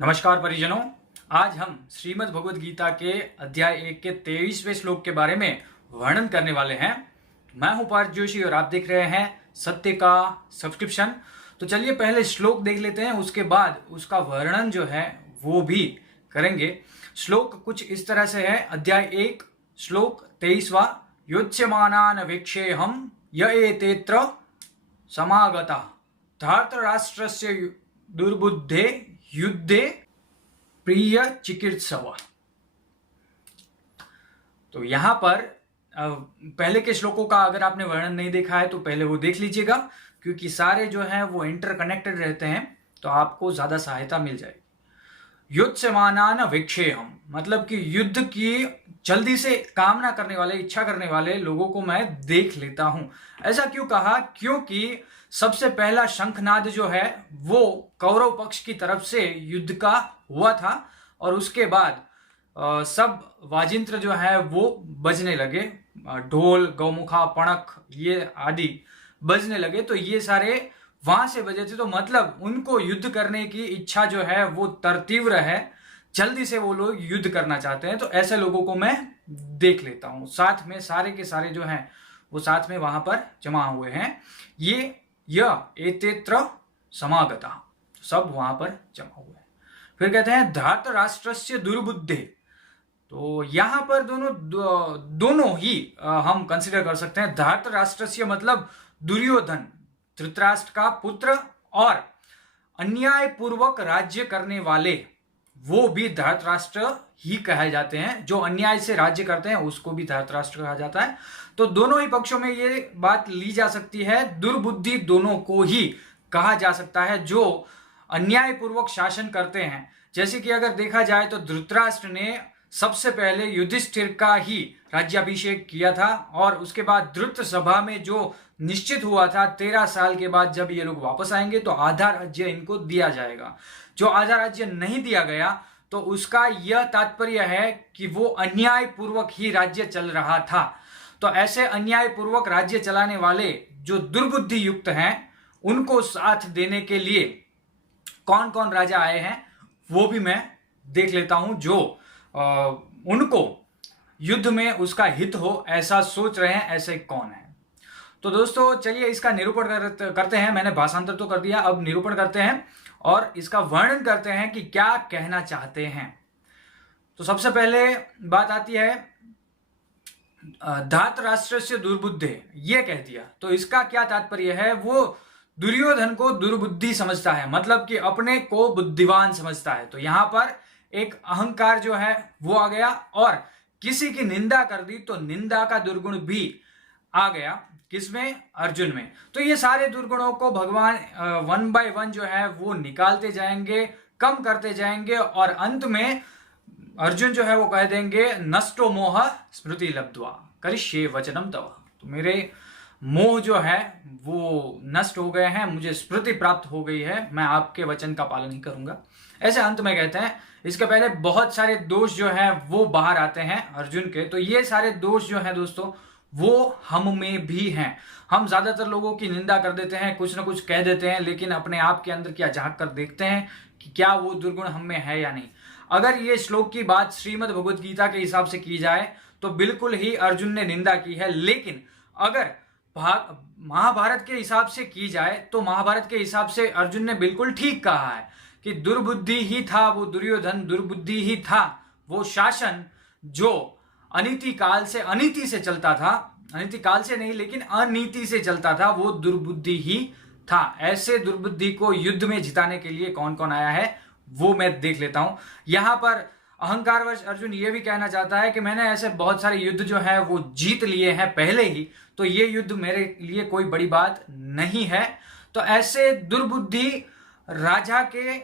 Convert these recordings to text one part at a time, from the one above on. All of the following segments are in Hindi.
नमस्कार परिजनों, आज हम श्रीमद् भगवद गीता के अध्याय 1 के 23वें श्लोक के बारे में वर्णन करने वाले हैं। मैं हूं पार्थ जोशी और आप देख रहे हैं सत्य का सब्सक्रिप्शन। तो चलिए पहले श्लोक देख लेते हैं, उसके बाद उसका वर्णन जो है वो भी करेंगे। श्लोक कुछ इस तरह से है। अध्याय 1 श्लोक 23वां। योच्यमानान वेक्षेहम य एतेत्र समागतः धार्तराष्ट्रस्य दुर्बुद्धे युद्धे प्रिय चिकित्सव। तो यहां पर पहले के श्लोकों का अगर आपने वर्णन नहीं देखा है तो पहले वो देख लीजिएगा, क्योंकि सारे जो हैं वो इंटरकनेक्टेड रहते हैं, तो आपको ज्यादा सहायता मिल जाएगी। युत्स्यमानान वेक्षेहम मतलब कि युद्ध की जल्दी से कामना करने वाले, इच्छा करने वाले लोगों को मैं देख लेता हूं। ऐसा क्यों कहा? क्योंकि सबसे पहला शंखनाद जो है वो कौरव पक्ष की तरफ से युद्ध का हुआ था और उसके बाद सब वाजिंत्र जो है वो बजने लगे, ढोल, गौमुखा, पणक ये आदि बजने लगे। तो ये सारे वहां से बजे थे, तो मतलब उनको युद्ध करने की इच्छा जो है वो तीव्र है, जल्दी से वो लोग युद्ध करना चाहते हैं। तो ऐसे लोगों को मैं देख लेता हूं। साथ में सारे के सारे जो हैं वो साथ में वहां पर जमा हुए हैं। ये एतेत्र समागता, सब वहां पर जमा हुए हैं। फिर कहते हैं धार्तराष्ट्रस्य दुर्बुद्धे। तो यहां पर दोनों ही हम कंसिडर कर सकते हैं। धार्तराष्ट्रस्य मतलब दुर्योधन, धृतराष्ट्र का पुत्र, और अन्याय पूर्वक राज्य करने वाले वो भी धृतराष्ट्र ही कहे जाते हैं। जो अन्याय से राज्य करते हैं उसको भी धृतराष्ट्र कहा जाता है। तो दोनों ही पक्षों में ये बात ली जा सकती है। दुर्बुद्धि दोनों को ही कहा जा सकता है जो अन्याय पूर्वक शासन करते हैं। जैसे कि अगर देखा जाए तो धृतराष्ट्र ने सबसे पहले युधिष्ठिर का ही राज्याभिषेक किया था, और उसके बाद धृत सभा में जो निश्चित हुआ था 13 साल के बाद जब ये लोग वापस आएंगे तो आधा राज्य इनको दिया जाएगा। जो आधा राज्य नहीं दिया गया तो उसका यह तात्पर्य है कि वो अन्याय पूर्वक ही राज्य चल रहा था। तो ऐसे अन्याय पूर्वक राज्य चलाने वाले जो दुर्बुद्धि युक्त हैं उनको साथ देने के लिए कौन कौन राजा आए हैं वो भी मैं देख लेता हूं, जो उनको युद्ध में उसका हित हो ऐसा सोच रहे हैं। ऐसे कौन है? तो दोस्तों चलिए इसका निरूपण करते हैं। मैंने भाषांतर तो कर दिया, अब निरूपण करते हैं और इसका वर्णन करते हैं कि क्या कहना चाहते हैं। तो सबसे पहले बात आती है धार्तराष्ट्रस्य दुर्बुद्धे, ये कह दिया तो इसका क्या तात्पर्य है? वो दुर्योधन को दुर्बुद्धि समझता है, मतलब कि अपने को बुद्धिमान समझता है। तो यहां पर एक अहंकार जो है वो आ गया, और किसी की निंदा कर दी तो निंदा का दुर्गुण भी आ गया। किसमें? अर्जुन में। तो ये सारे दुर्गुणों को भगवान 1 by 1 जो है वो निकालते जाएंगे, कम करते जाएंगे, और अंत में अर्जुन जो है वो कह देंगे नष्टो मोह स्मृति लब्ध्वा करिष्ये वचनम तव। तो मेरे मोह जो है वो नष्ट हो गए हैं, मुझे स्मृति प्राप्त हो गई है, मैं आपके वचन का पालन ही करूंगा, ऐसे अंत में कहते हैं। इसके पहले बहुत सारे दोष जो हैं वो बाहर आते हैं अर्जुन के। तो ये सारे दोष जो हैं दोस्तों वो हम में भी हैं। हम ज्यादातर लोगों की निंदा कर देते हैं, कुछ ना कुछ कह देते हैं, लेकिन अपने आप के अंदर क्या झांक कर देखते हैं कि क्या वो दुर्गुण हम में है या नहीं। अगर ये श्लोक की बात श्रीमद् भगवद गीता के हिसाब से की जाए तो बिल्कुल ही अर्जुन ने निंदा की है, लेकिन अगर महाभारत के हिसाब से की जाए तो महाभारत के हिसाब से अर्जुन ने बिल्कुल ठीक कहा है कि दुर्बुद्धि ही था वो दुर्योधन, दुर्बुद्धि ही था वो शासन जो अनीति काल से, अनीति से चलता था, अनीति काल से नहीं लेकिन अनीति से चलता था, वो दुर्बुद्धि ही था। ऐसे दुर्बुद्धि को युद्ध में जिताने के लिए कौन कौन आया है वो मैं देख लेता हूं। यहां पर अहंकारवश अर्जुन ये भी कहना चाहता है कि मैंने ऐसे बहुत सारे युद्ध जो है वो जीत लिए हैं पहले ही, तो ये युद्ध मेरे लिए कोई बड़ी बात नहीं है। तो ऐसे दुर्बुद्धि राजा के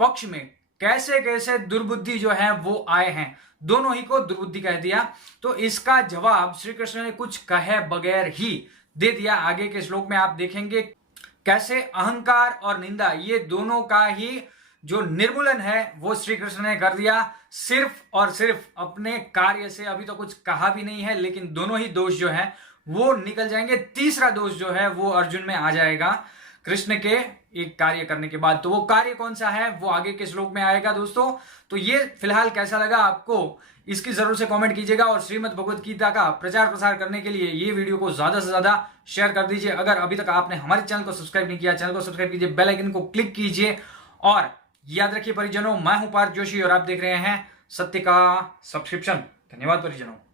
पक्ष में कैसे कैसे दुर्बुद्धि जो है वो आए हैं, दोनों ही को दुर्बुद्धि कह दिया। तो इसका जवाब श्री कृष्ण ने कुछ कहे बगैर ही दे दिया। आगे के श्लोक में आप देखेंगे कैसे अहंकार और निंदा ये दोनों का ही जो निर्मूलन है वो श्री कृष्ण ने कर दिया, सिर्फ और सिर्फ अपने कार्य से। अभी तो कुछ कहा भी नहीं है, लेकिन दोनों ही दोष जो है वो निकल जाएंगे। तीसरा दोष जो है वो अर्जुन में आ जाएगा। कृष्ण के एक कार्य करने के बाद। तो वो कार्य कौन सा है वो आगे के श्लोक में आएगा दोस्तों। तो ये फिलहाल कैसा लगा आपको, इसकी जरूर से कमेंट कीजिएगा, और श्रीमद् भगवत गीता का प्रचार प्रसार करने के लिए ये वीडियो को ज्यादा से ज्यादा शेयर कर दीजिए। अगर अभी तक आपने हमारे चैनल को सब्सक्राइब नहीं किया, चैनल को सब्सक्राइब कीजिए, बेल आइकन को क्लिक कीजिए। और याद रखिए परिजनों, मैं हूं पार्थ जोशी और आप देख रहे हैं सत्य का सब्सक्रिप्शन। धन्यवाद परिजनों।